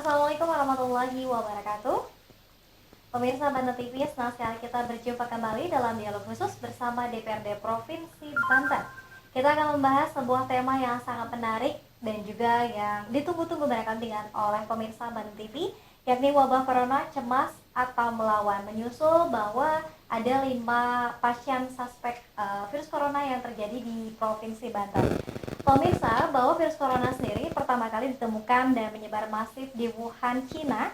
Assalamualaikum warahmatullahi wabarakatuh. Pemirsa Banten TV, senang sekali kita berjumpa kembali dalam dialog khusus bersama DPRD Provinsi Banten. Kita akan membahas sebuah tema yang sangat menarik dan juga yang ditunggu-tunggu banyak kepentingan oleh pemirsa Banten TV, yakni wabah corona cemas atau melawan. Menyusul bahwa ada 5 pasien suspek virus corona yang terjadi di Provinsi Banten. Pemirsa, bahwa virus corona sendiri pertama kali ditemukan dan menyebar masif di Wuhan, Cina,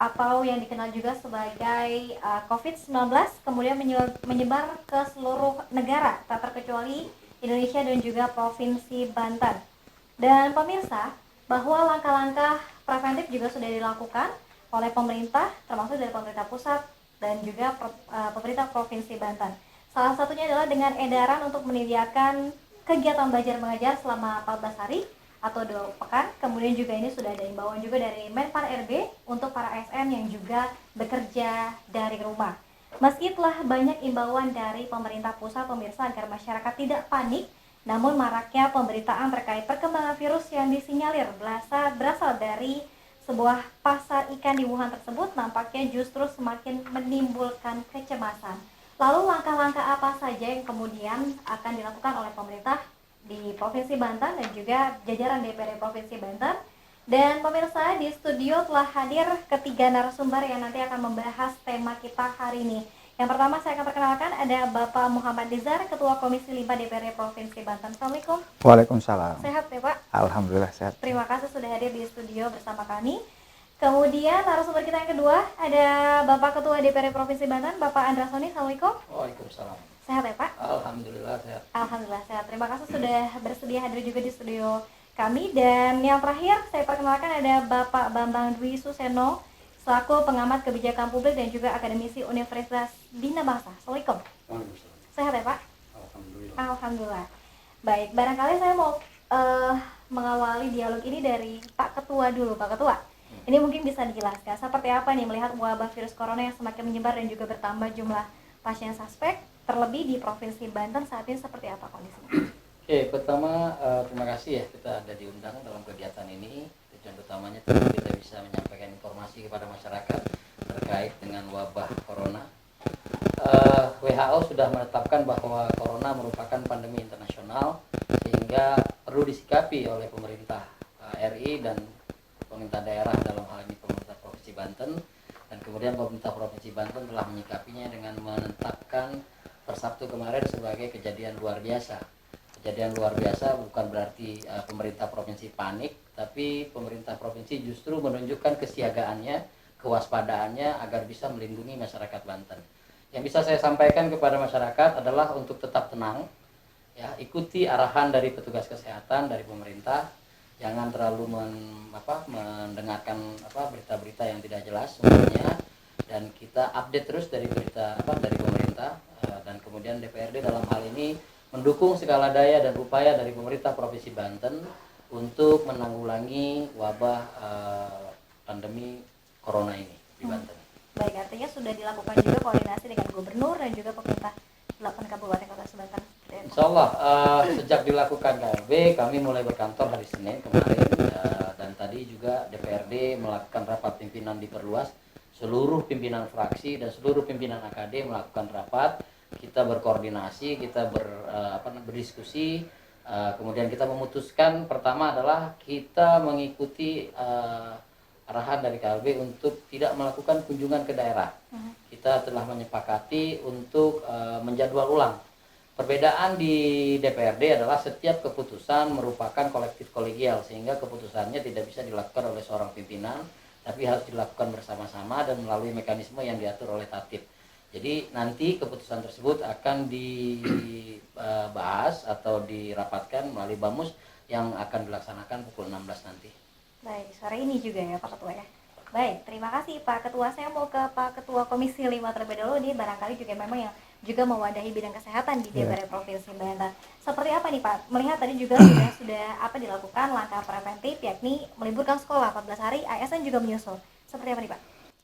atau yang dikenal juga sebagai COVID-19, kemudian menyebar ke seluruh negara, tak terkecuali Indonesia dan juga Provinsi Banten. Dan pemirsa, bahwa langkah-langkah preventif juga sudah dilakukan oleh pemerintah, termasuk dari pemerintah pusat dan juga pemerintah Provinsi Banten. Salah satunya adalah dengan edaran untuk menyediakan kegiatan belajar mengajar selama 14 hari atau 2 pekan. Kemudian juga ini sudah ada imbauan juga dari Menpan RB untuk para ASN yang juga bekerja dari rumah. Meski telah banyak imbauan dari pemerintah pusat, pemirsa, agar masyarakat tidak panik, namun maraknya pemberitaan terkait perkembangan virus yang disinyalir berasal dari sebuah pasar ikan di Wuhan tersebut nampaknya justru semakin menimbulkan kecemasan. Lalu langkah-langkah apa saja yang kemudian akan dilakukan oleh pemerintah di Provinsi Banten dan juga jajaran DPRD Provinsi Banten? Dan pemirsa, di studio telah hadir ketiga narasumber yang nanti akan membahas tema kita hari ini. Yang pertama saya akan perkenalkan ada Bapak Muhammad Dizar, Ketua Komisi 5 DPRD Provinsi Banten. Assalamualaikum. Waalaikumsalam. Sehat ya Pak? Alhamdulillah sehat. Terima kasih sudah hadir di studio bersama kami. Kemudian narasumber kita yang kedua ada Bapak Ketua DPRD Provinsi Banten, Bapak Andra Soni. Assalamualaikum. Waalaikumsalam. Sehat ya Pak? Alhamdulillah sehat. Alhamdulillah sehat. Terima kasih sudah bersedia hadir juga di studio kami. Dan yang terakhir saya perkenalkan ada Bapak Bambang Dwi Suseno selaku pengamat kebijakan publik dan juga akademisi Universitas Bina Bangsa. Assalamualaikum. Waalaikumsalam. Sehat ya Pak? Alhamdulillah. Alhamdulillah. Baik, barangkali saya mau mengawali dialog ini dari Pak Ketua dulu. Pak Ketua, ini mungkin bisa dijelaskan seperti apa nih melihat wabah virus corona yang semakin menyebar dan juga bertambah jumlah pasien suspek, terlebih di Provinsi Banten saat ini seperti apa kondisinya? Oke, pertama terima kasih ya kita ada diundang dalam kegiatan ini. Tujuan utamanya tentu kita bisa menyampaikan informasi kepada masyarakat terkait dengan wabah corona. WHO sudah menetapkan bahwa corona merupakan pandemi internasional sehingga perlu disikapi oleh pemerintah RI dan pemerintah daerah, dalam hal ini pemerintah Provinsi Banten, dan kemudian pemerintah Provinsi Banten telah menyikapinya dengan menetapkan per Sabtu kemarin sebagai kejadian luar biasa. Kejadian luar biasa bukan berarti pemerintah provinsi panik, tapi pemerintah provinsi justru menunjukkan kesiagaannya, kewaspadaannya agar bisa melindungi masyarakat Banten. Yang bisa saya sampaikan kepada masyarakat adalah untuk tetap tenang, ya, ikuti arahan dari petugas kesehatan dari pemerintah, jangan terlalu mendengarkan berita-berita yang tidak jelas semuanya, dan kita update terus dari berita dari pemerintah, dan kemudian DPRD dalam hal ini mendukung segala daya dan upaya dari pemerintah Provinsi Banten untuk menanggulangi wabah pandemi corona ini di Banten. Baik, artinya sudah dilakukan juga koordinasi dengan gubernur dan juga pemerintah 8 kabupaten kota Banten. Insya Allah sejak dilakukan KLB kami mulai berkantor hari Senin kemarin, dan tadi juga DPRD melakukan rapat pimpinan diperluas, seluruh pimpinan fraksi dan seluruh pimpinan AKD melakukan rapat, kita berkoordinasi, kita berdiskusi, kemudian kita memutuskan pertama adalah kita mengikuti arahan dari KLB untuk tidak melakukan kunjungan ke daerah. Kita telah menyepakati untuk menjadwal ulang. Perbedaan di DPRD adalah setiap keputusan merupakan kolektif kolegial, sehingga keputusannya tidak bisa dilakukan oleh seorang pimpinan, tapi harus dilakukan bersama-sama dan melalui mekanisme yang diatur oleh Tatip. Jadi nanti keputusan tersebut akan dibahas atau dirapatkan melalui BAMUS yang akan dilaksanakan pukul 16 nanti. Baik, sore ini juga ya Pak Ketua ya. Baik, terima kasih Pak Ketua. Saya mau ke Pak Ketua Komisi 5 terlebih dahulu. Ini barangkali juga memang yang juga mewadahi bidang kesehatan di DPRD Provinsi Banten. Seperti apa nih Pak? Melihat tadi juga sudah dilakukan langkah preventif, yakni meliburkan sekolah 14 hari, ASN juga menyusul. Seperti apa nih Pak?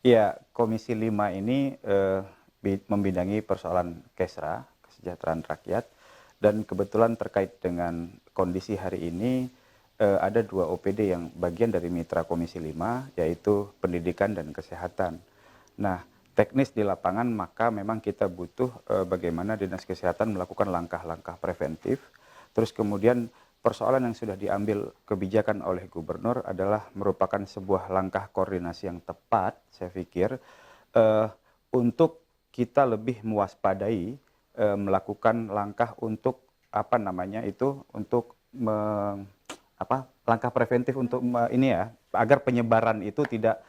Ya, Komisi 5 ini membidangi persoalan KESRA, kesejahteraan rakyat, dan kebetulan terkait dengan kondisi hari ini ada 2 OPD yang bagian dari mitra Komisi 5, yaitu pendidikan dan kesehatan. Nah, teknis di lapangan maka memang kita butuh bagaimana Dinas Kesehatan melakukan langkah-langkah preventif. Terus kemudian persoalan yang sudah diambil kebijakan oleh gubernur adalah merupakan sebuah langkah koordinasi yang tepat, saya pikir, untuk kita lebih mewaspadai, melakukan langkah untuk untuk langkah preventif untuk agar penyebaran itu tidak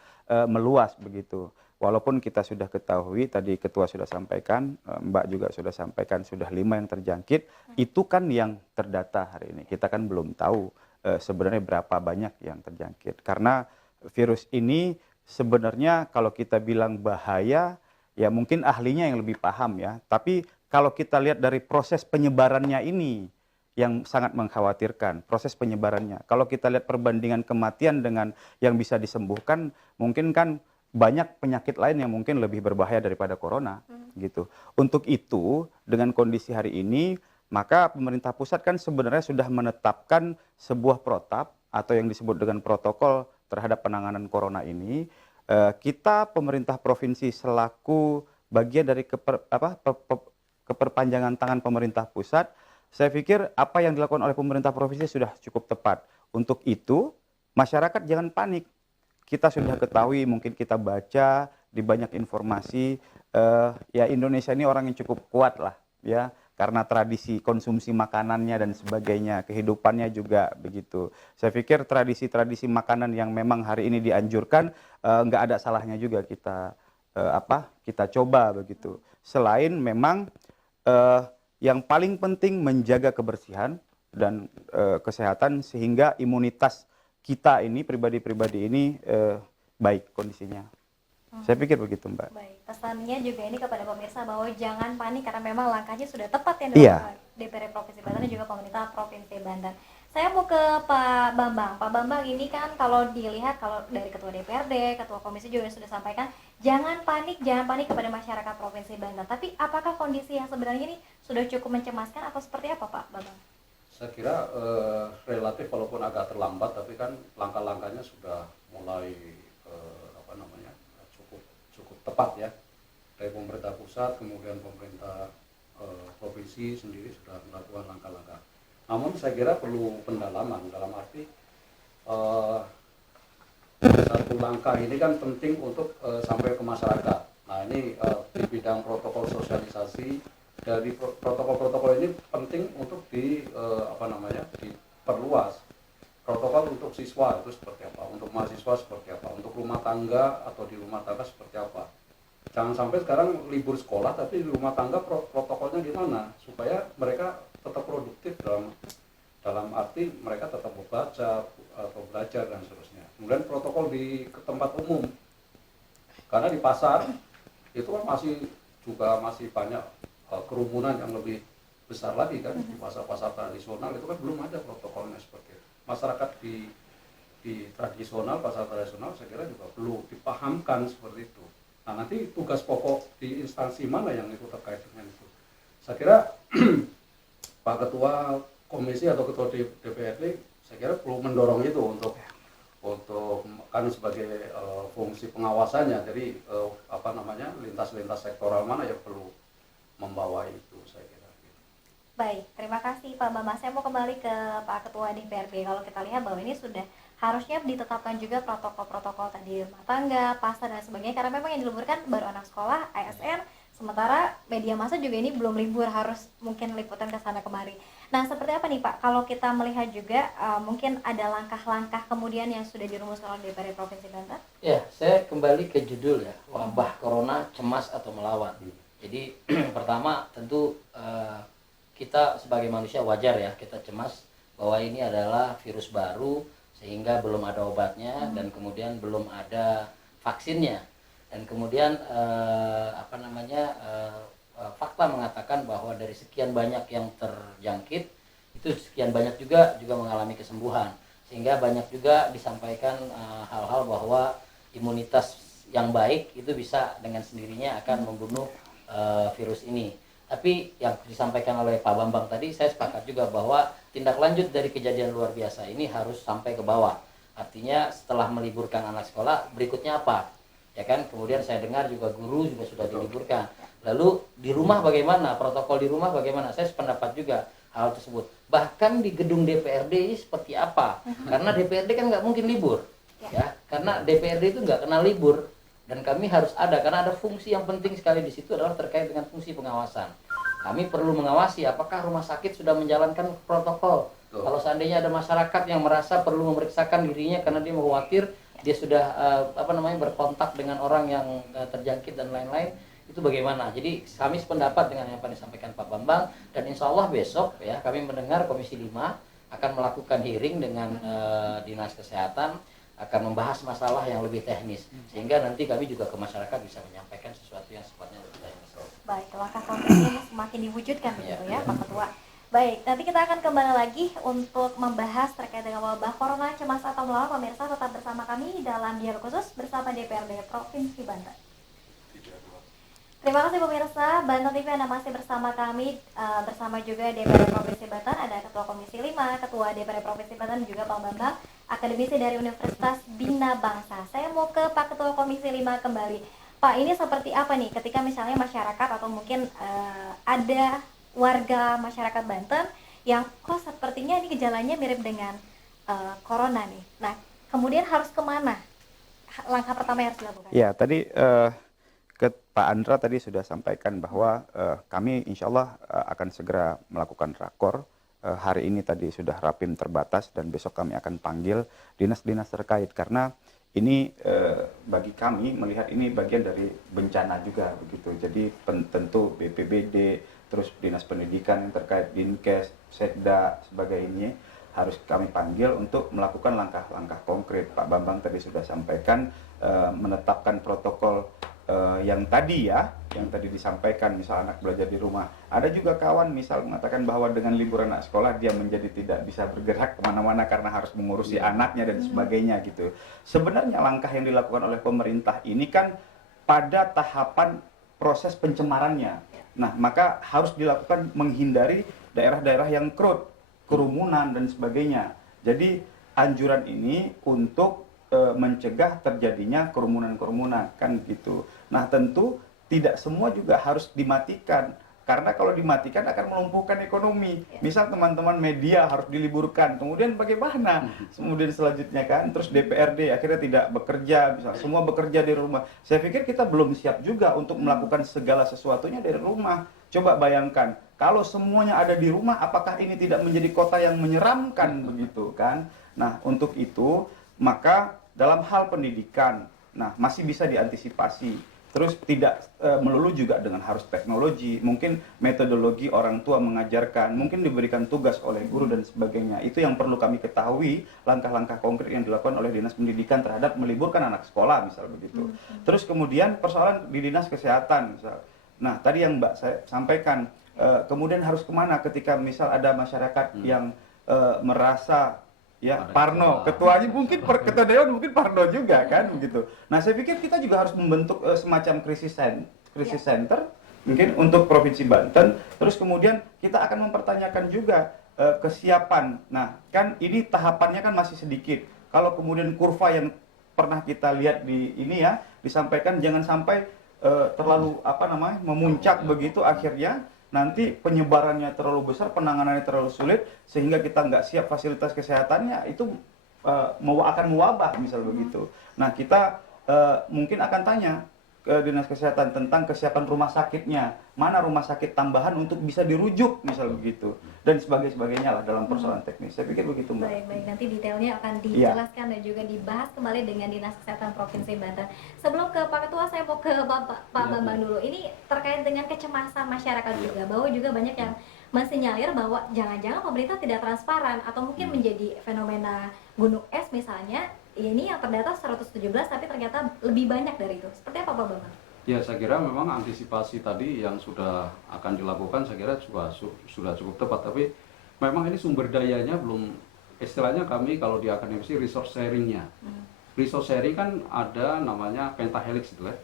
meluas begitu. Walaupun kita sudah ketahui, tadi Ketua sudah sampaikan, Mbak juga sudah sampaikan, sudah 5 yang terjangkit, itu kan yang terdata hari ini. Kita kan belum tahu sebenarnya berapa banyak yang terjangkit. Karena virus ini sebenarnya kalau kita bilang bahaya, ya mungkin ahlinya yang lebih paham ya. Tapi kalau kita lihat dari proses penyebarannya ini, yang sangat mengkhawatirkan, proses penyebarannya. Kalau kita lihat perbandingan kematian dengan yang bisa disembuhkan, mungkin kan banyak penyakit lain yang mungkin lebih berbahaya daripada corona gitu. Untuk itu, dengan kondisi hari ini, maka pemerintah pusat kan sebenarnya sudah menetapkan sebuah protap atau yang disebut dengan protokol terhadap penanganan corona ini. Kita pemerintah provinsi selaku bagian dari keperpanjangan tangan pemerintah pusat, saya pikir apa yang dilakukan oleh pemerintah provinsi sudah cukup tepat. Untuk itu, masyarakat jangan panik. Kita sudah ketahui, mungkin kita baca di banyak informasi, ya Indonesia ini orang yang cukup kuat lah, ya, karena tradisi konsumsi makanannya dan sebagainya, kehidupannya juga begitu. Saya pikir tradisi-tradisi makanan yang memang hari ini dianjurkan, nggak ada salahnya juga kita coba begitu. Selain memang yang paling penting menjaga kebersihan dan kesehatan sehingga imunitas kita ini, pribadi-pribadi ini baik kondisinya. Saya pikir begitu, Mbak. Baik, pesannya juga ini kepada pemirsa bahwa jangan panik karena memang langkahnya sudah tepat yang Iya. dilakukan DPR Provinsi Banten dan juga pemerintah Provinsi Banten. Saya mau ke Pak Bambang. Pak Bambang, ini kan kalau dilihat, kalau dari Ketua DPRD, Ketua Komisi juga sudah sampaikan, jangan panik kepada masyarakat Provinsi Banten. Tapi apakah kondisi yang sebenarnya ini sudah cukup mencemaskan atau seperti apa, Pak Bambang? Saya kira relatif walaupun agak terlambat, tapi kan langkah-langkahnya sudah mulai cukup tepat ya, dari pemerintah pusat, kemudian pemerintah provinsi sendiri sudah melakukan langkah-langkah. Namun saya kira perlu pendalaman, dalam arti satu langkah ini kan penting untuk sampai ke masyarakat. Nah ini di bidang protokol sosialisasi, dari protokol-protokol ini penting untuk diperluas. Protokol untuk siswa itu seperti apa, untuk mahasiswa seperti apa, untuk rumah tangga atau di rumah tangga seperti apa. Jangan sampai sekarang libur sekolah tapi di rumah tangga protokolnya gimana supaya mereka tetap produktif dalam arti mereka tetap membaca atau belajar dan seterusnya. Kemudian protokol di tempat umum, karena di pasar itu kan masih banyak kerumunan yang lebih besar lagi kan. Di pasar-pasar tradisional itu kan belum ada protokolnya seperti itu. Masyarakat di tradisional, pasar tradisional saya kira juga perlu dipahamkan seperti itu. Nah nanti tugas pokok di instansi mana yang itu terkait dengan itu. Saya kira Pak Ketua Komisi atau Ketua DPRD saya kira perlu mendorong itu untuk kan sebagai fungsi pengawasannya. Jadi lintas-lintas sektoral mana yang perlu membawa itu, saya kira. Baik, terima kasih Pak Bambang. Saya mau kembali ke Pak Ketua DPRD. Kalau kita lihat bahwa ini sudah harusnya ditetapkan juga protokol-protokol tadi rumah tangga, pasar dan sebagainya, karena memang yang diliburkan baru anak sekolah, ASN, sementara media massa juga ini belum libur, harus mungkin liputan ke sana kemari. Nah, seperti apa nih Pak, kalau kita melihat juga mungkin ada langkah-langkah kemudian yang sudah dirumuskan oleh DPRD Provinsi Banten? Ya, saya kembali ke judul ya, wabah corona cemas atau melawan. Jadi pertama tentu kita sebagai manusia wajar ya kita cemas bahwa ini adalah virus baru sehingga belum ada obatnya dan kemudian belum ada vaksinnya. Dan kemudian fakta mengatakan bahwa dari sekian banyak yang terjangkit itu sekian banyak juga mengalami kesembuhan, sehingga banyak juga disampaikan hal-hal bahwa imunitas yang baik itu bisa dengan sendirinya akan membunuh virus ini. Tapi yang disampaikan oleh Pak Bambang tadi, saya sepakat juga bahwa tindak lanjut dari kejadian luar biasa ini harus sampai ke bawah. Artinya setelah meliburkan anak sekolah, berikutnya apa? Ya kan, kemudian saya dengar juga guru juga sudah diliburkan. Lalu di rumah bagaimana? Protokol di rumah bagaimana? Saya sependapat juga hal tersebut. Bahkan di gedung DPRD ini seperti apa? Karena DPRD kan nggak mungkin libur. Ya, karena DPRD itu nggak kenal libur. Dan kami harus ada, karena ada fungsi yang penting sekali di situ adalah terkait dengan fungsi pengawasan. Kami perlu mengawasi apakah rumah sakit sudah menjalankan protokol. Kalau seandainya ada masyarakat yang merasa perlu memeriksakan dirinya karena dia khawatir dia sudah berkontak dengan orang yang terjangkit dan lain-lain, itu bagaimana? Jadi kami sependapat dengan yang disampaikan Pak Bambang, dan insya Allah besok ya kami mendengar Komisi 5 akan melakukan hearing dengan Dinas Kesehatan, akan membahas masalah yang lebih teknis, sehingga nanti kami juga ke masyarakat bisa menyampaikan sesuatu yang sifatnya lebih teknis. Baik, langkah konkretnya semakin diwujudkan begitu ya Pak Ketua. Baik, nanti kita akan kembali lagi untuk membahas terkait dengan wabah corona, cemas atau melawan. Pemirsa tetap bersama kami dalam dialog khusus bersama DPRD Provinsi Banten. Terima kasih pemirsa, Banten TV Anda masih bersama kami, bersama juga DPRD Provinsi Banten, ada Ketua Komisi 5, Ketua DPRD Provinsi Banten, juga Pak Bambang, akademisi dari Universitas Bina Bangsa. Saya mau ke Pak Ketua Komisi 5 kembali. Pak, ini seperti apa nih ketika misalnya masyarakat atau mungkin ada warga masyarakat Banten yang kok sepertinya ini gejalanya mirip dengan corona nih. Nah, kemudian harus kemana? Langkah pertama yang harus dilakukan? Ya, tadi Pak Andra tadi sudah sampaikan bahwa kami insya Allah akan segera melakukan rakor. Hari ini tadi sudah rapim terbatas dan besok kami akan panggil dinas-dinas terkait, karena ini bagi kami melihat ini bagian dari bencana juga begitu. Jadi tentu BPBD, terus dinas pendidikan yang terkait, Dinkes, Sekda, sebagainya harus kami panggil untuk melakukan langkah-langkah konkret. Pak Bambang tadi sudah sampaikan menetapkan protokol yang tadi disampaikan, misal anak belajar di rumah. Ada juga kawan misal mengatakan bahwa dengan libur anak sekolah dia menjadi tidak bisa bergerak kemana-mana karena harus mengurusi anaknya dan sebagainya gitu. Sebenarnya langkah yang dilakukan oleh pemerintah ini kan pada tahapan proses pencemarannya. Nah, maka harus dilakukan menghindari daerah-daerah yang crowd, kerumunan dan sebagainya. Jadi anjuran ini untuk mencegah terjadinya kerumunan-kerumunan kan gitu. Nah, tentu tidak semua juga harus dimatikan, karena kalau dimatikan akan melumpuhkan ekonomi. Misal teman-teman media harus diliburkan, kemudian bagaimana? Kemudian selanjutnya kan, terus DPRD akhirnya tidak bekerja, misal semua bekerja di rumah. Saya pikir kita belum siap juga untuk melakukan segala sesuatunya dari rumah. Coba bayangkan, kalau semuanya ada di rumah, apakah ini tidak menjadi kota yang menyeramkan begitu kan? Nah, untuk itu maka dalam hal pendidikan, nah masih bisa diantisipasi. Terus tidak melulu juga dengan harus teknologi, mungkin metodologi orang tua mengajarkan, mungkin diberikan tugas oleh guru dan sebagainya. Itu yang perlu kami ketahui, langkah-langkah konkret yang dilakukan oleh Dinas Pendidikan terhadap meliburkan anak sekolah, misal begitu. Terus kemudian persoalan di Dinas Kesehatan, misal. Nah, tadi yang Mbak saya sampaikan, kemudian harus kemana ketika misal ada masyarakat yang merasa ya parno, ketuanya mungkin ketua dewan mungkin parno juga kan begitu. Nah, saya pikir kita juga harus membentuk semacam krisis center mungkin untuk Provinsi Banten. Terus kemudian kita akan mempertanyakan juga kesiapan. Nah, kan ini tahapannya kan masih sedikit. Kalau kemudian kurva yang pernah kita lihat di ini ya disampaikan, jangan sampai terlalu memuncak begitu, akhirnya nanti penyebarannya terlalu besar, penanganannya terlalu sulit, sehingga kita nggak siap fasilitas kesehatannya, itu akan mewabah misal begitu. Nah, kita mungkin akan tanya ke Dinas Kesehatan tentang kesiapan rumah sakitnya, mana rumah sakit tambahan untuk bisa dirujuk misal begitu, dan sebagainya lah dalam persoalan teknis. Saya pikir begitu, Mbak. Baik, nanti detailnya akan dijelaskan dan juga dibahas kembali dengan Dinas Kesehatan Provinsi Banten. Sebelum ke Pak Ketua, saya mau ke Pak Bambang dulu. Ini terkait dengan kecemasan masyarakat juga, bahwa juga banyak yang mensinyalir bahwa jangan-jangan pemerintah tidak transparan atau mungkin menjadi fenomena gunung es misalnya. Ini yang terdata 117 tapi ternyata lebih banyak dari itu. Seperti apa Pak Bambang? Ya, saya kira memang antisipasi tadi yang sudah akan dilakukan saya kira sudah cukup tepat, tapi memang ini sumber dayanya belum, istilahnya kami kalau di akademisi resource sharingnya. Resource sharing kan ada namanya pentahelix gitu ya.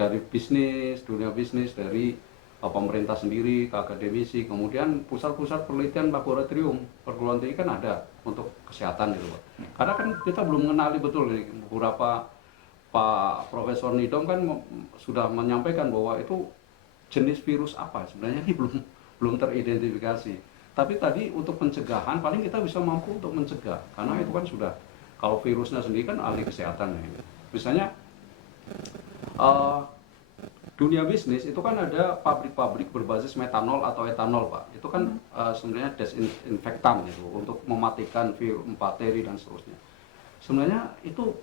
Dari bisnis, dunia bisnis, dari pemerintah sendiri, ke akademisi, kemudian pusat-pusat penelitian laboratorium perguruan tinggi kan ada untuk kesehatan gitu Pak. Karena kan kita belum mengenali betul nih, beberapa Pak Profesor Nidom kan sudah menyampaikan bahwa itu jenis virus apa sebenarnya ini belum teridentifikasi. Tapi tadi untuk pencegahan paling kita bisa mampu untuk mencegah karena itu kan sudah, kalau virusnya sendiri kan ahli kesehatan ya. Misalnya dunia bisnis itu kan ada pabrik-pabrik berbasis metanol atau etanol Pak. Itu kan sebenarnya desinfektan gitu untuk mematikan virus, bakteri dan seterusnya. Sebenarnya itu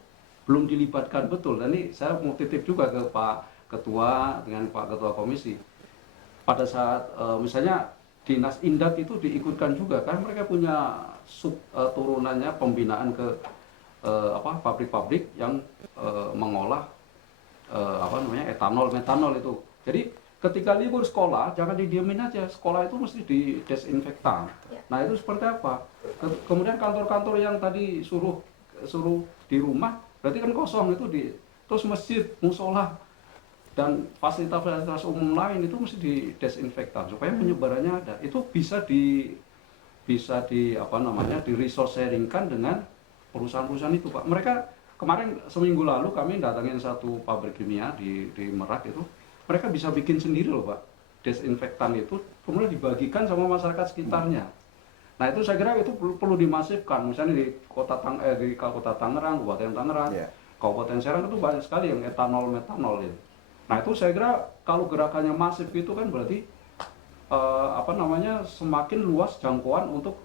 belum dilibatkan betul. Dan ini saya mau titip juga ke Pak Ketua dengan Pak Ketua Komisi. Pada saat misalnya Dinas Indak itu diikutkan juga kan mereka punya turunannya pembinaan ke pabrik-pabrik yang mengolah etanol, metanol itu. Jadi ketika libur sekolah jangan didiemin aja, sekolah itu mesti didesinfektan. Nah itu seperti apa? Kemudian kantor-kantor yang tadi suruh di rumah berarti kan kosong itu terus masjid, musola dan fasilitas-fasilitas umum lain itu mesti didesinfektan supaya penyebarannya ada. Itu bisa di resource sharingkan dengan perusahaan-perusahaan itu Pak. Mereka kemarin seminggu lalu kami datangin satu pabrik kimia di Merak itu, mereka bisa bikin sendiri loh Pak, desinfektan itu, kemudian dibagikan sama masyarakat sekitarnya. Nah itu saya kira itu perlu dimasifkan, misalnya di kota Tangerang, Kabupaten Tangerang, Kabupaten Serang itu banyak sekali yang metanol itu. Nah itu saya kira kalau gerakannya masif itu kan berarti semakin luas jangkauan untuk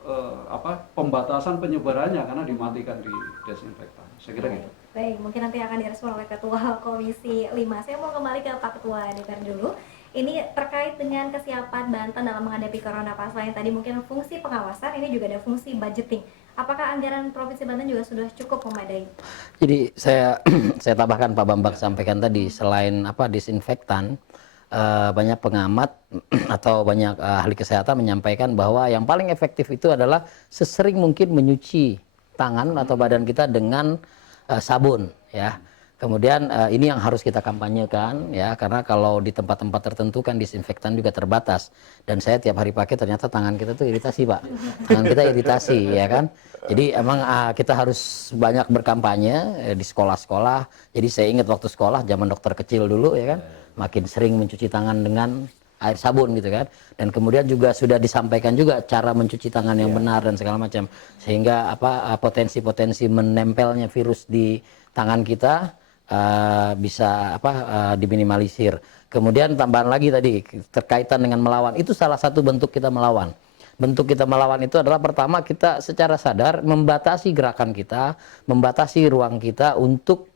pembatasan penyebarannya karena dimatikan di desinfektan. Saya kira gitu. Baik, mungkin nanti akan direspon oleh Ketua Komisi 5. Saya mau kembali ke Pak Ketua DPR dulu. Ini terkait dengan kesiapan Banten dalam menghadapi corona Pak. Selain tadi mungkin fungsi pengawasan, ini juga ada fungsi budgeting. Apakah anggaran Provinsi Banten juga sudah cukup memadai? Jadi saya tambahkan Pak Bambang sampaikan tadi, selain disinfektan, banyak pengamat atau banyak ahli kesehatan menyampaikan bahwa yang paling efektif itu adalah sesering mungkin menyuci tangan atau badan kita dengan sabun ya. Kemudian ini yang harus kita kampanyekan ya, karena kalau di tempat-tempat tertentu kan disinfektan juga terbatas. Dan saya tiap hari pakai ternyata tangan kita tuh iritasi Pak. Tangan kita iritasi ya kan. Jadi emang kita harus banyak berkampanye di sekolah-sekolah. Jadi saya ingat waktu sekolah zaman dokter kecil dulu ya kan, makin sering mencuci tangan dengan air sabun gitu kan. Dan kemudian juga sudah disampaikan juga cara mencuci tangan yang benar dan segala macam. Sehingga potensi-potensi menempelnya virus di tangan kita bisa diminimalisir. Kemudian tambahan lagi tadi terkaitan dengan melawan, itu salah satu bentuk kita melawan. Bentuk kita melawan itu adalah pertama kita secara sadar membatasi gerakan kita, membatasi ruang kita untuk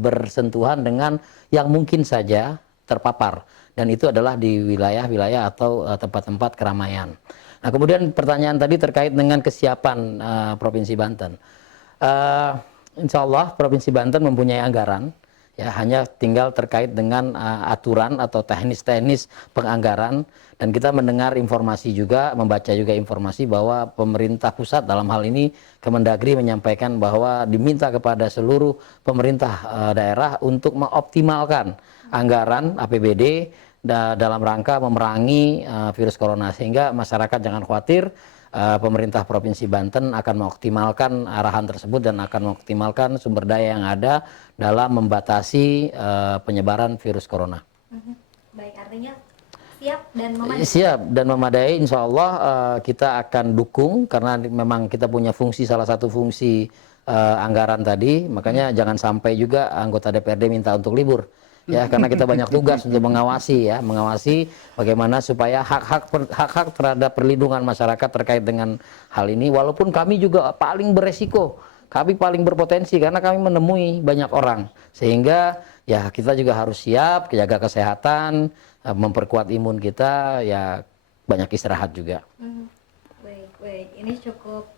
bersentuhan dengan yang mungkin saja terpapar, dan itu adalah di wilayah-wilayah atau tempat-tempat keramaian. Nah kemudian pertanyaan tadi terkait dengan kesiapan Provinsi Banten. Insya Allah Provinsi Banten mempunyai anggaran, ya hanya tinggal terkait dengan aturan atau teknis-teknis penganggaran. Dan kita mendengar informasi juga, membaca juga informasi bahwa pemerintah pusat dalam hal ini Kemendagri menyampaikan bahwa diminta kepada seluruh pemerintah daerah untuk mengoptimalkan anggaran APBD dalam rangka memerangi virus corona, sehingga masyarakat jangan khawatir. Pemerintah Provinsi Banten akan mengoptimalkan arahan tersebut dan akan mengoptimalkan sumber daya yang ada dalam membatasi penyebaran virus corona. Baik, artinya siap dan memadai. Siap dan memadai, insya Allah kita akan dukung karena memang kita punya fungsi, salah satu fungsi anggaran tadi, makanya jangan sampai juga anggota DPRD minta untuk libur. Ya, karena kita banyak tugas untuk mengawasi bagaimana supaya hak-hak terhadap perlindungan masyarakat terkait dengan hal ini, walaupun kami juga paling beresiko, kami paling berpotensi karena kami menemui banyak orang, sehingga ya kita juga harus siap, jaga kesehatan, memperkuat imun kita, ya banyak istirahat juga. Baik, ini cukup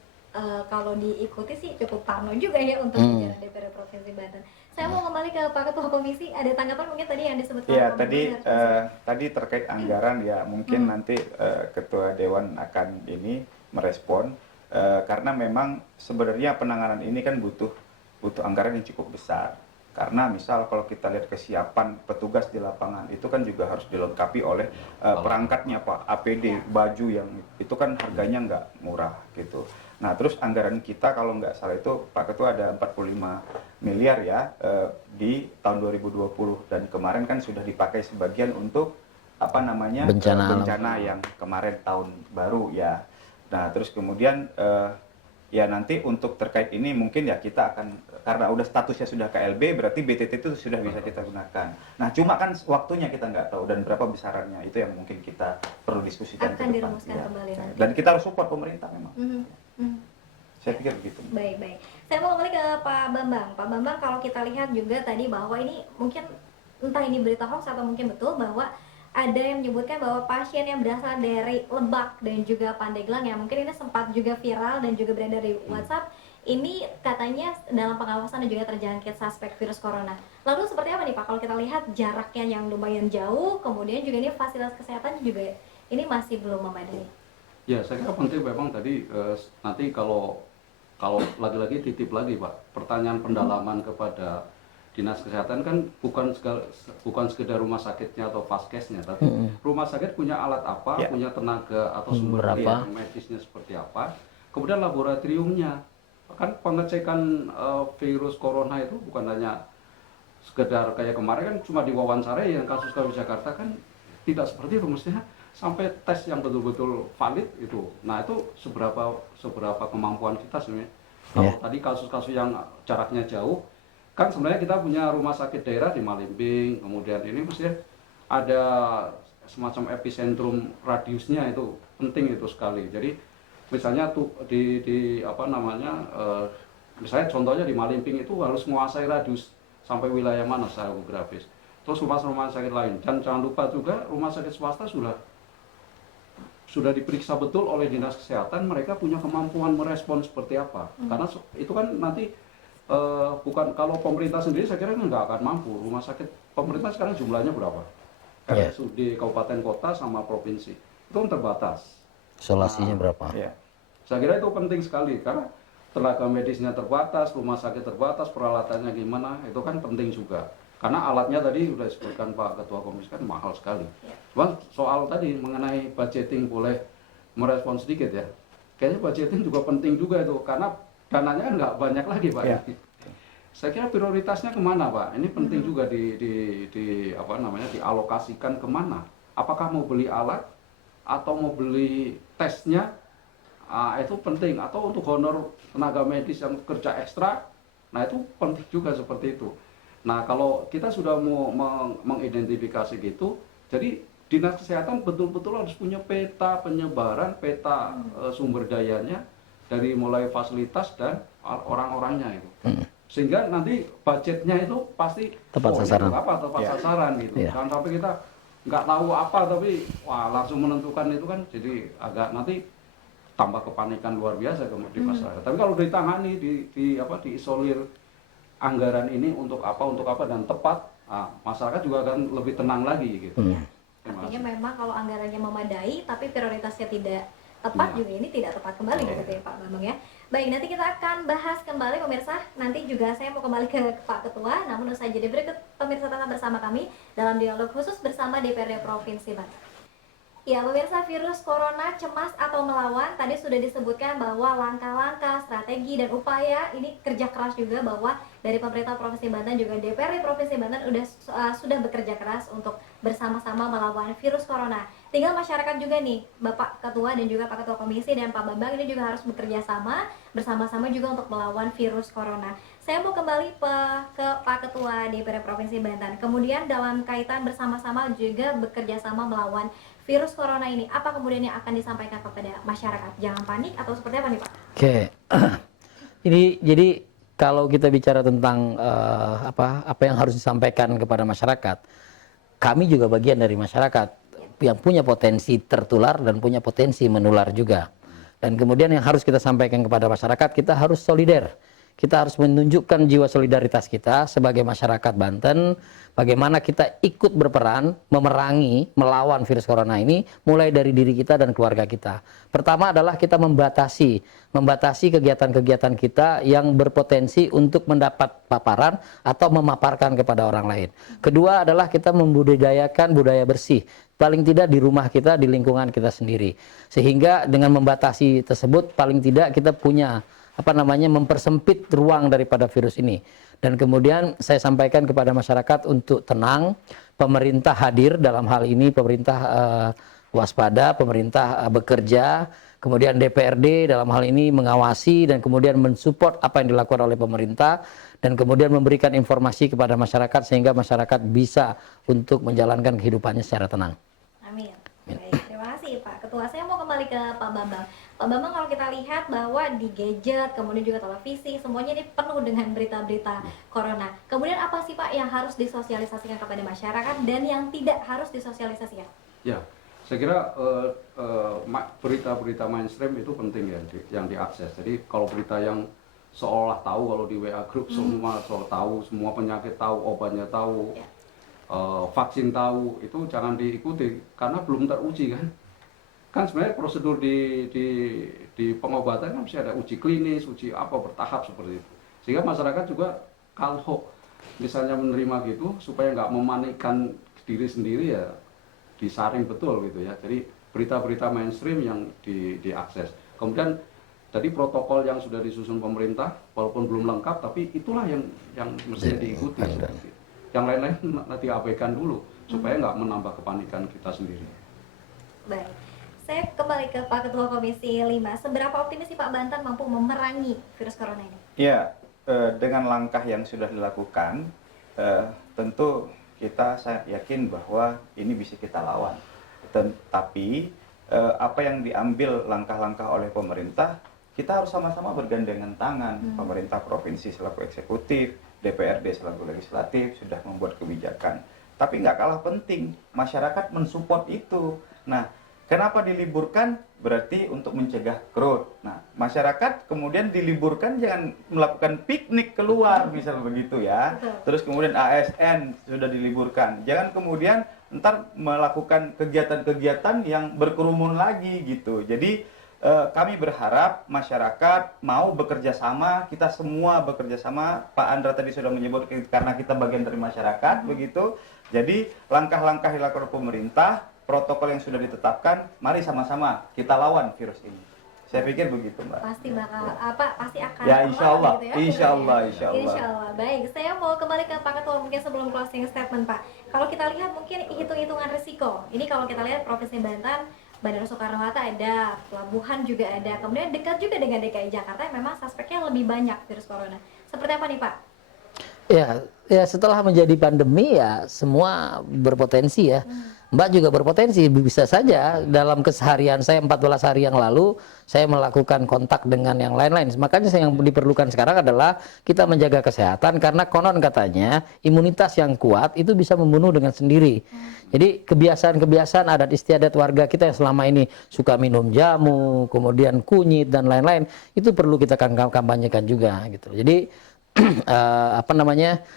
kalau diikuti sih cukup parno juga ya untuk jajaran DPR Provinsi Banten. Saya mau kembali ke Pak Ketua Komisi, ada tanggapan mungkin tadi yang disebutkan? Iya, tadi terkait anggaran ya mungkin nanti Ketua Dewan akan merespon karena memang sebenarnya penanganan ini kan butuh anggaran yang cukup besar. Karena misal kalau kita lihat kesiapan petugas di lapangan itu kan juga harus dilengkapi oleh perangkatnya Pak, APD, baju yang itu kan harganya nggak murah gitu. Nah terus anggaran kita kalau nggak salah itu Pak Ketua ada 45 miliar ya di tahun 2020 dan kemarin kan sudah dipakai sebagian untuk apa namanya bencana yang kemarin tahun baru ya. Nah terus kemudian ya nanti untuk terkait ini mungkin ya kita akan, karena udah statusnya sudah KLB berarti BTT itu sudah bisa kita gunakan. Nah cuma kan waktunya kita nggak tahu dan berapa besarannya, itu yang mungkin kita perlu diskusikan Akan ke depan. dirumuskan kembali nanti. Dan kita harus support pemerintah memang. Saya pikir begitu. Baik. Saya mau kembali ke Pak Bambang. Pak Bambang, kalau kita lihat juga tadi bahwa ini mungkin entah ini berita hoax atau mungkin betul bahwa ada yang menyebutkan bahwa pasien yang berasal dari Lebak dan juga Pandeglang yang mungkin ini sempat juga viral dan juga beredar di WhatsApp, ini katanya dalam pengawasan dan juga terjangkit suspek virus corona. Lalu seperti apa nih Pak kalau kita lihat jaraknya yang lumayan jauh, kemudian juga ini fasilitas kesehatan juga ini masih belum memadai. Ya, saya kira penting memang tadi nanti kalau lagi-lagi titip lagi Pak, pertanyaan pendalaman kepada Dinas Kesehatan kan bukan sekedar rumah sakitnya atau vaskesnya, tapi rumah sakit punya alat apa, punya tenaga atau sumber daya medisnya seperti apa, kemudian laboratoriumnya. Kan pengecekan virus corona itu bukan hanya sekedar kayak kemarin kan cuma diwawancarai, yang kasus Jakarta kan tidak seperti itu, mestinya sampai tes yang betul-betul valid itu. Nah itu seberapa kemampuan kita sebenarnya. Kalau tadi kasus-kasus yang jaraknya jauh, kan sebenarnya kita punya rumah sakit daerah di Malimping, kemudian ini mesti ada semacam epicentrum radiusnya, itu penting itu sekali. Jadi misalnya tuh di apa namanya, misalnya contohnya di Malimping itu harus menguasai radius sampai wilayah mana secara geografis. Terus rumah sakit lain, dan jangan lupa juga rumah sakit swasta sudah diperiksa betul oleh Dinas Kesehatan, mereka punya kemampuan merespon seperti apa. Karena itu kan nanti bukan, kalau pemerintah sendiri saya kira nggak akan mampu. Rumah sakit pemerintah sekarang jumlahnya berapa? RSUD kabupaten kota sama provinsi itu kan terbatas. Isolasinya berapa? Saya kira itu penting sekali karena tenaga medisnya terbatas, rumah sakit terbatas, peralatannya gimana, itu kan penting juga. Karena alatnya tadi sudah disebutkan Pak Ketua Komisi kan mahal sekali. Cuma soal tadi mengenai budgeting boleh merespon sedikit ya. Kayaknya budgeting juga penting juga itu karena dananya kan nggak banyak lagi Pak. Saya kira prioritasnya kemana Pak? Ini penting juga di apa namanya, dialokasikan kemana? Apakah mau beli alat atau mau beli tesnya? Itu penting, atau untuk honor tenaga medis yang kerja ekstra. Nah itu penting juga seperti itu. Nah kalau kita sudah mau mengidentifikasi gitu, jadi Dinas Kesehatan betul-betul harus punya peta penyebaran, peta sumber dayanya dari mulai fasilitas dan orang-orangnya itu. Sehingga nanti budgetnya itu pasti tepat sasaran. Tepat sasaran gitu. Jangan sampai kita nggak tahu apa tapi langsung menentukan itu kan jadi agak nanti tambah kepanikan luar biasa di masyarakat. Tapi kalau ditangani, diisolir anggaran ini untuk apa dan tepat, masyarakat juga akan lebih tenang lagi gitu. Artinya memang kalau anggarannya memadai tapi prioritasnya tidak tepat juga ini tidak tepat kembali gitu ya Pak Bambang ya. Baik, nanti kita akan bahas kembali pemirsa. Nanti juga saya mau kembali ke Pak Ketua, namun usai jeda berikut pemirsa tetap bersama kami dalam dialog khusus bersama DPRD Provinsi Banten. Ya pemirsa, virus corona cemas atau melawan, tadi sudah disebutkan bahwa langkah-langkah, strategi dan upaya ini kerja keras juga bahwa dari pemerintah Provinsi Banten juga DPRD Provinsi Banten sudah bekerja keras untuk bersama-sama melawan virus corona. Tinggal masyarakat juga nih, Bapak Ketua dan juga Pak Ketua Komisi dan Pak Bambang ini juga harus bekerja sama bersama-sama juga untuk melawan virus corona. Saya mau kembali ke Pak Ketua DPRD Provinsi Banten. Kemudian dalam kaitan bersama-sama juga bekerja sama melawan virus corona ini, apa kemudian yang akan disampaikan kepada masyarakat? Jangan panik atau seperti apa nih Pak? Oke, ini jadi kalau kita bicara tentang apa yang harus disampaikan kepada masyarakat, kami juga bagian dari masyarakat yang punya potensi tertular dan punya potensi menular juga. Dan kemudian yang harus kita sampaikan kepada masyarakat, kita harus solider. kita harus menunjukkan jiwa solidaritas kita sebagai masyarakat Banten, bagaimana kita ikut berperan memerangi, melawan virus corona ini mulai dari diri kita dan keluarga kita. Pertama adalah kita membatasi kegiatan-kegiatan kita yang berpotensi untuk mendapat paparan atau memaparkan kepada orang lain. Kedua adalah kita membudidayakan budaya bersih, paling tidak di rumah kita, di lingkungan kita sendiri. Sehingga dengan membatasi tersebut paling tidak kita punya mempersempit ruang daripada virus ini. Dan kemudian saya sampaikan kepada masyarakat untuk tenang, pemerintah hadir dalam hal ini, pemerintah waspada, pemerintah bekerja, kemudian DPRD dalam hal ini mengawasi dan kemudian mensupport apa yang dilakukan oleh pemerintah dan kemudian memberikan informasi kepada masyarakat sehingga masyarakat bisa untuk menjalankan kehidupannya secara tenang. Amin. Baik, terima kasih Pak Ketua. Saya mau kembali ke Pak Bambang. Pak Bambang, kalau kita lihat bahwa di gadget, kemudian juga televisi, semuanya ini penuh dengan berita-berita corona. Kemudian apa sih Pak yang harus disosialisasikan kepada masyarakat dan yang tidak harus disosialisasikan? Ya, saya kira berita-berita mainstream itu penting ya yang diakses. Jadi kalau berita yang seolah tahu, kalau di WA group semua soal tahu, semua penyakit tahu, obatnya tahu, vaksin tahu, itu jangan diikuti karena belum teruji kan sebenarnya prosedur di pengobatan kan mesti ada uji klinis, uji apa bertahap seperti itu. Sehingga masyarakat juga kalau misalnya menerima gitu supaya nggak memanikkan diri sendiri ya disaring betul gitu ya. Jadi berita-berita mainstream yang diakses. Kemudian tadi protokol yang sudah disusun pemerintah walaupun belum lengkap tapi itulah yang mesti diikuti. Yang lain-lain nanti abaikan dulu supaya nggak menambah kepanikan kita sendiri. Baik. Saya kembali ke Pak Ketua Komisi 5. Seberapa optimis sih Pak Banten mampu memerangi virus corona ini? Ya, dengan langkah yang sudah dilakukan, tentu saya yakin bahwa ini bisa kita lawan. Tapi apa yang diambil langkah-langkah oleh pemerintah, kita harus sama-sama bergandengan tangan. Pemerintah provinsi selaku eksekutif, DPRD selaku legislatif sudah membuat kebijakan. Tapi nggak kalah penting, masyarakat mensupport itu. Nah, kenapa diliburkan? Berarti untuk mencegah crowd. Nah, masyarakat kemudian diliburkan jangan melakukan piknik keluar, misalnya begitu ya. Terus kemudian ASN sudah diliburkan. Jangan kemudian ntar melakukan kegiatan-kegiatan yang berkerumun lagi gitu. Jadi kami berharap masyarakat mau bekerja sama, kita semua bekerja sama. Pak Andra tadi sudah menyebut karena kita bagian dari masyarakat begitu. Jadi langkah-langkah yang dilakukan pemerintah, protokol yang sudah ditetapkan, mari sama-sama kita lawan virus ini. Saya pikir begitu, Mbak. Pasti akan ya, insya Allah, gitu ya, insya Allah. Insya Allah. Baik, saya mau kembali ke Pak Ketua mungkin sebelum closing statement Pak. Kalau kita lihat mungkin hitung-hitungan risiko. Ini kalau kita lihat Provinsi Banten, Bandara Soekarno-Hatta ada, pelabuhan juga ada, kemudian dekat juga dengan DKI Jakarta yang memang suspeknya lebih banyak virus corona. Seperti apa nih Pak? Ya setelah menjadi pandemi ya semua berpotensi ya. Mbak juga berpotensi, bisa saja dalam keseharian saya 14 hari yang lalu saya melakukan kontak dengan yang lain-lain. Makanya yang diperlukan sekarang adalah kita menjaga kesehatan karena konon katanya imunitas yang kuat itu bisa membunuh dengan sendiri. Jadi kebiasaan-kebiasaan adat istiadat warga kita yang selama ini suka minum jamu, kemudian kunyit dan lain-lain itu perlu kita kampanyekan juga gitu. Jadi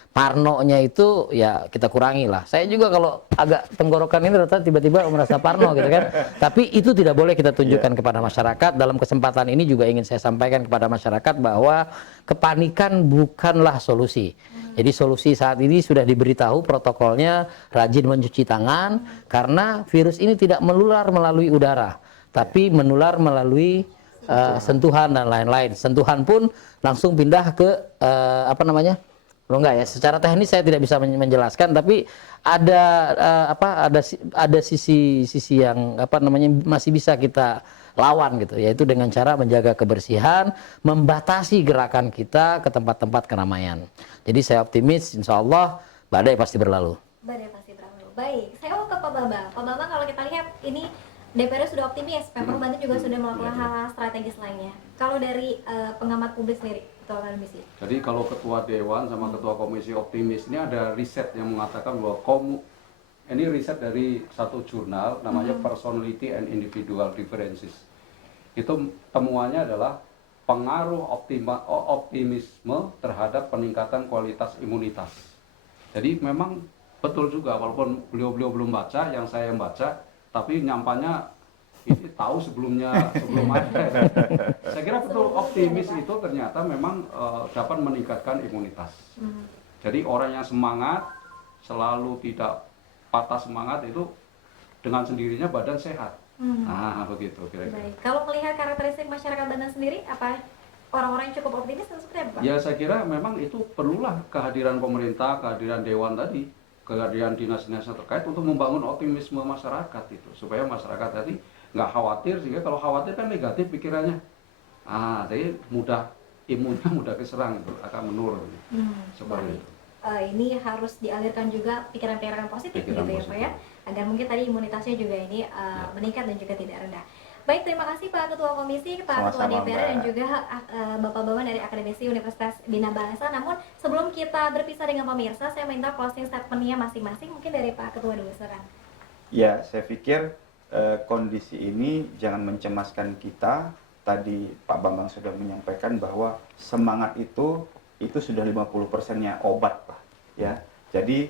parnonya itu ya kita kurangi lah. Saya juga kalau agak tenggorokan ini rata tiba-tiba merasa parno gitu kan. Tapi itu tidak boleh kita tunjukkan kepada masyarakat. Dalam kesempatan ini juga ingin saya sampaikan kepada masyarakat bahwa kepanikan bukanlah solusi. Jadi solusi saat ini sudah diberitahu protokolnya, rajin mencuci tangan karena virus ini tidak menular melalui udara, tapi menular melalui sentuhan dan lain-lain. Sentuhan pun langsung pindah ke kalau enggak ya, secara teknis saya tidak bisa menjelaskan, tapi ada sisi yang masih bisa kita lawan gitu, yaitu dengan cara menjaga kebersihan, membatasi gerakan kita ke tempat-tempat keramaian. Jadi saya optimis, insya Allah badai pasti berlalu. Badai pasti berlalu. Baik, saya mau ke Pak Bambang. Pak Bambang, kalau kita lihat ini DPR sudah optimis, Pemprov Banten juga sudah melakukan hal-hal strategis lainnya. Kalau dari pengamat publik sendiri, Ketua Komisi. Jadi kalau Ketua Dewan sama Ketua Komisi optimis, ini ada riset yang mengatakan bahwa ini riset dari satu jurnal namanya Personality and Individual Differences. Itu temuannya adalah pengaruh optimisme terhadap peningkatan kualitas imunitas. Jadi memang betul juga, walaupun beliau-beliau belum baca, yang saya baca, tapi nyampanya ini tahu sebelum ada. Saya kira betul, optimis itu ternyata memang dapat meningkatkan imunitas. Jadi orang yang semangat, selalu tidak patah semangat, itu dengan sendirinya badan sehat. Nah, begitu kira-kira. Baik. Kalau melihat karakteristik masyarakat Banten sendiri, apa orang-orang yang cukup optimis atau seperti apa, Pak? Ya, saya kira memang itu perlulah kehadiran pemerintah, kehadiran dewan tadi, kehadiran dinas-dinas yang terkait untuk membangun optimisme masyarakat itu, supaya masyarakat tadi nggak khawatir, sehingga kalau khawatir kan negatif pikirannya. Jadi imunnya mudah keserang, itu akan menurun. Seperti itu. Ini harus dialirkan juga pikiran-pikiran positif Pikiran gitu ya, Pak ya, agar mungkin tadi imunitasnya juga ini meningkat dan juga tidak rendah. Baik, terima kasih Pak Ketua Komisi, Pak Ketua Sama-sama, DPR, dan Mbak. juga Bapak-Bapak dari Akademisi Universitas Bina Bangsa. Namun sebelum kita berpisah dengan pemirsa, saya minta closing statement-nya masing-masing, mungkin dari Pak Ketua dulu, silakan. Ya, saya pikir kondisi ini jangan mencemaskan kita. Tadi Pak Bambang sudah menyampaikan bahwa semangat itu sudah 50%-nya obat, Pak. Ya, jadi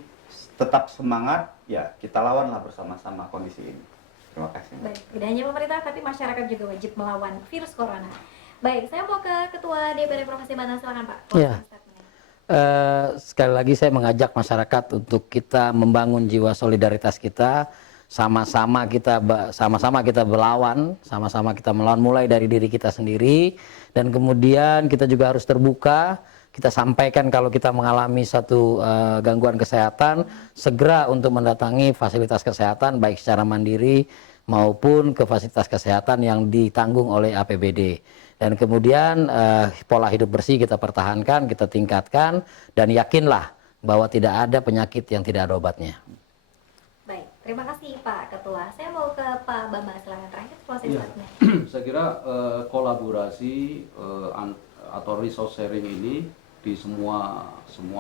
tetap semangat, ya kita lawanlah bersama-sama kondisi ini. Terima kasih. Baik, tidak hanya pemerintah, tapi masyarakat juga wajib melawan virus corona. Baik, saya mau ke Ketua DPRD Provinsi Banten, silakan Pak. Ya. Sekali lagi saya mengajak masyarakat untuk kita membangun jiwa solidaritas kita, sama-sama kita melawan, sama-sama kita melawan mulai dari diri kita sendiri, dan kemudian kita juga harus terbuka. Kita sampaikan kalau kita mengalami satu gangguan kesehatan, segera untuk mendatangi fasilitas kesehatan baik secara mandiri maupun ke fasilitas kesehatan yang ditanggung oleh APBD. Dan kemudian pola hidup bersih kita pertahankan, kita tingkatkan, dan yakinlah bahwa tidak ada penyakit yang tidak ada obatnya. Baik, terima kasih Pak Ketua. Saya mau ke Pak Bambang, silakan terakhir closing Iya. statement. Saya kira kolaborasi atau resource sharing ini di semua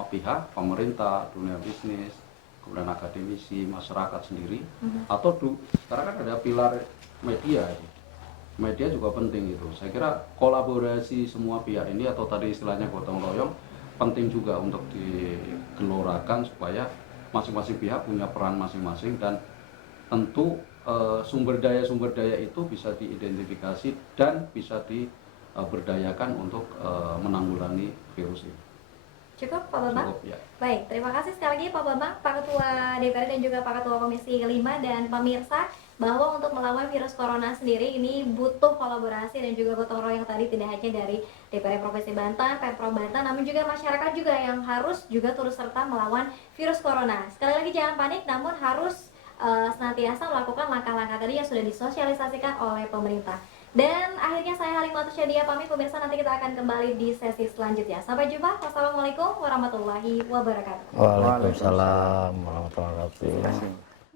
pihak, pemerintah, dunia bisnis, kemudian akademisi, masyarakat sendiri, atau sekarang kan ada pilar media. Media juga penting itu. Saya kira kolaborasi semua pihak ini, atau tadi istilahnya gotong royong, penting juga untuk digelorakan supaya masing-masing pihak punya peran masing-masing, dan tentu sumber daya itu bisa diidentifikasi dan bisa diberdayakan untuk menanggulangi virus ini. Cukup Pak Bambang? Cukup, ya. Baik, terima kasih sekali lagi Pak Bambang, Pak Ketua DPR dan juga Pak Ketua Komisi 5, dan pemirsa, bahwa untuk melawan virus corona sendiri ini butuh kolaborasi dan juga gotong royong tadi, tidak hanya dari DPR Provinsi Banten, Pemprov Banten, namun juga masyarakat juga yang harus juga turut serta melawan virus corona. Sekali lagi jangan panik, namun harus senantiasa melakukan langkah-langkah tadi yang sudah disosialisasikan oleh pemerintah. Dan akhirnya saya Halimatus Syadia pamit, pemirsa, nanti kita akan kembali di sesi selanjutnya. Sampai jumpa. Wassalamualaikum warahmatullahi wabarakatuh. Waalaikumsalam warahmatullahi wabarakatuh. Terima kasih.